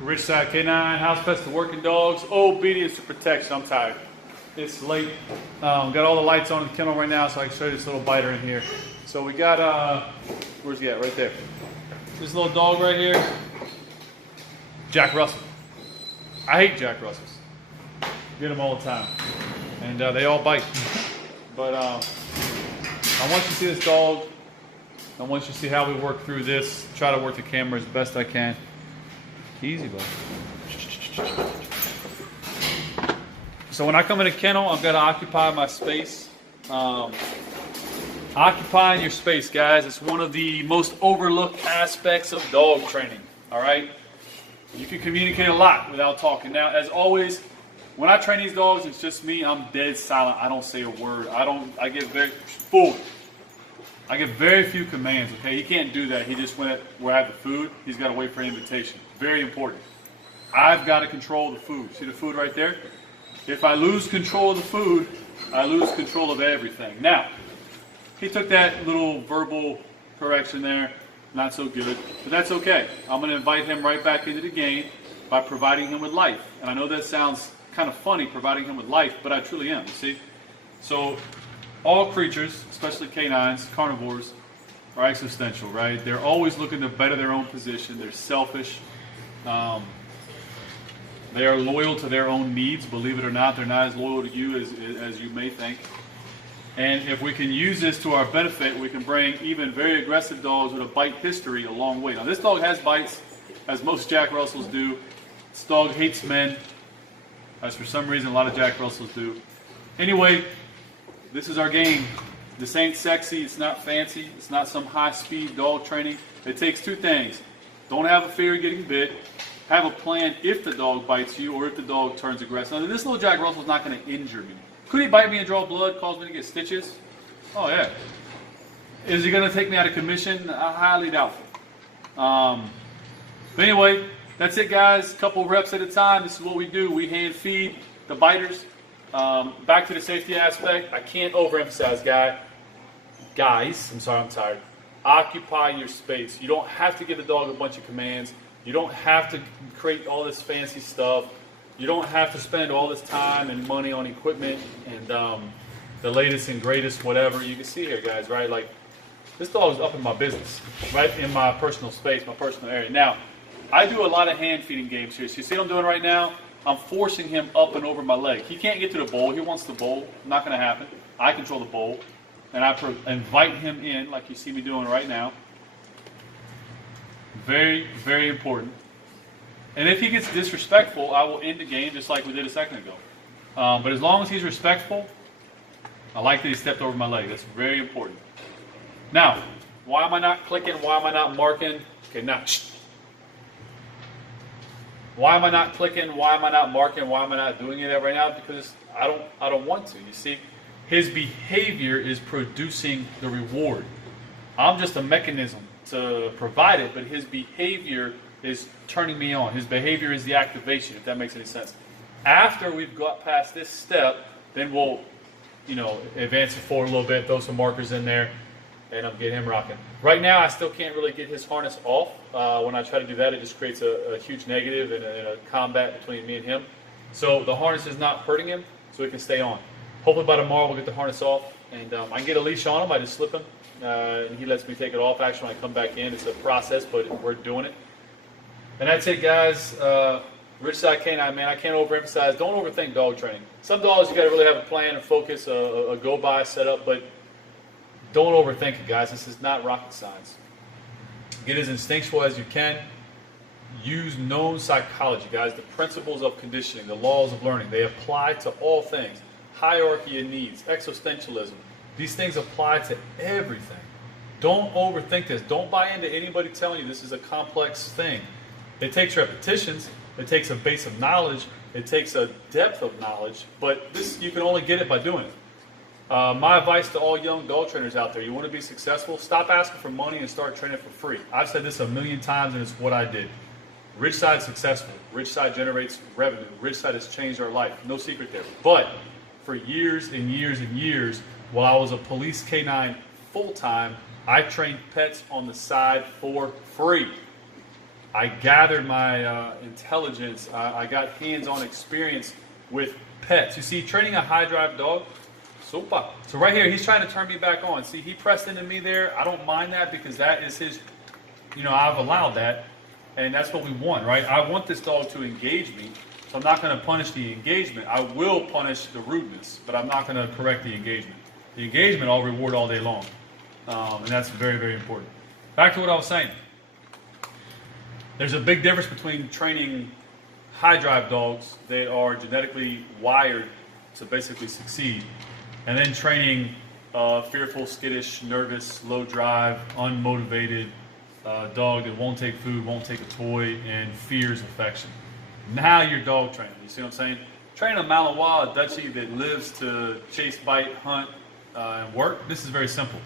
Rich Side K9, house pets to working dogs, obedience to protection. I'm tired. It's late. Got all the lights on in the kennel right now, so I can show you this little biter in here. So we got, where's he at? Right there. This little dog right here, Jack Russle. I hate Jack Russells. Get them all the time. And they all bite. But I want you to see this dog. I want you to see how we work through this. Try to work the camera as best I can. Easy, bud. So when I come in a kennel, I've got to occupy my space. Occupying your space, guys, is one of the most overlooked aspects of dog training. All right? You can communicate a lot without talking. Now, as always, when I train these dogs, it's just me. I'm dead silent. I don't say a word. I get very full. I get very few commands, okay? He can't do that. He just went where I have the food. He's got to wait for an invitation. Very important. I've got to control the food. See the food right there? If I lose control of the food, I lose control of everything. Now, he took that little verbal correction there. Not so good, but that's okay. I'm going to invite him right back into the game by providing him with life. And I know that sounds kind of funny, providing him with life, but I truly am, you see? So, all creatures, especially canines, carnivores, are existential, right? They're always looking to better their own position. They're selfish. They are loyal to their own needs. Believe it or not, they're not as loyal to you as you may think. And if we can use this to our benefit, we can bring even very aggressive dogs with a bite history a long way. Now, this dog has bites, as most Jack Russells do. This dog hates men, as for some reason a lot of Jack Russells do. Anyway, this is our game. This ain't sexy, it's not fancy, it's not some high-speed dog training. It takes two things. Don't have a fear of getting bit. Have a plan if the dog bites you or if the dog turns aggressive. Now, this little Jack Russell is not going to injure me. Could he bite me and draw blood, cause me to get stitches? Oh, yeah. Is he going to take me out of commission? Highly doubtful. But anyway, that's it, guys. Couple reps at a time. This is what we do. We hand feed the biters. Back to the safety aspect. I can't overemphasize, guys. I'm sorry, I'm tired. Occupy your space. You don't have to give the dog a bunch of commands. You don't have to create all this fancy stuff. You don't have to spend all this time and money on equipment and the latest and greatest whatever. You can see here, guys, right? Like, this dog is up in my business, right? In my personal space, my personal area. Now, I do a lot of hand feeding games here. So you see what I'm doing right now? I'm forcing him up and over my leg. He can't get to the bowl. He wants the bowl. Not going to happen. I control the bowl. And I invite him in like you see me doing right now. Very, very important. And if he gets disrespectful, I will end the game just like we did a second ago. But as long as he's respectful, I like that he stepped over my leg. That's very important. Now, why am I not clicking? Why am I not marking? Okay, now. Why am I not clicking? Why am I not marking? Why am I not doing that right now? Because I don't want to. You see, his behavior is producing the reward. I'm just a mechanism to provide it, but his behavior is turning me on. His behavior is the activation, if that makes any sense. After we've got past this step, then we'll, advance it forward a little bit, throw some markers in there, and I'm getting him rocking. Right now, I still can't really get his harness off. When I try to do that, it just creates a huge negative and a combat between me and him. So the harness is not hurting him, so he can stay on. Hopefully by tomorrow, we'll get the harness off, and I can get a leash on him. I just slip him, and he lets me take it off. Actually, when I come back in, it's a process, but we're doing it. And that's it, guys. Rich Side Canine, man, I can't overemphasize. Don't overthink dog training. Some dogs, you got to really have a plan and focus, a go-by setup, but don't overthink it, guys. This is not rocket science. Get as instinctual as you can. Use known psychology, guys. The principles of conditioning, the laws of learning, they apply to all things. Hierarchy of needs, existentialism. These things apply to everything. Don't overthink this. Don't buy into anybody telling you this is a complex thing. It takes repetitions. It takes a base of knowledge. It takes a depth of knowledge. But this, you can only get it by doing it. My advice to all young dog trainers out there, you want to be successful, stop asking for money and start training for free. I've said this a million times, and it's what I did. Rich Side is successful. Rich Side generates revenue. Rich Side has changed our life. No secret there. But for years and years and years, while I was a police canine full-time, I trained pets on the side for free. I gathered my intelligence. I got hands-on experience with pets. You see, training a high drive dog, super. So right here, he's trying to turn me back on. See, he pressed into me there. I don't mind that because that is his, I've allowed that. And that's what we want, right? I want this dog to engage me. So I'm not going to punish the engagement. I will punish the rudeness, but I'm not going to correct the engagement. The engagement I'll reward all day long. And that's very, very important. Back to what I was saying. There's a big difference between training high drive dogs that are genetically wired to basically succeed, and then training fearful, skittish, nervous, low drive, unmotivated dog that won't take food, won't take a toy, and fears affection. Now you're dog training. You see what I'm saying? Training a Malinois, a Dutchie that lives to chase, bite, hunt, and work, this is very simple.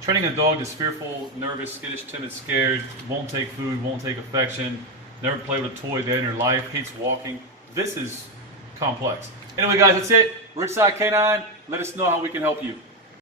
Training a dog that's fearful, nervous, skittish, timid, scared, won't take food, won't take affection, never played with a toy day in her life, hates walking. This is complex. Anyway, guys, that's it. Richside K9. Let us know how we can help you.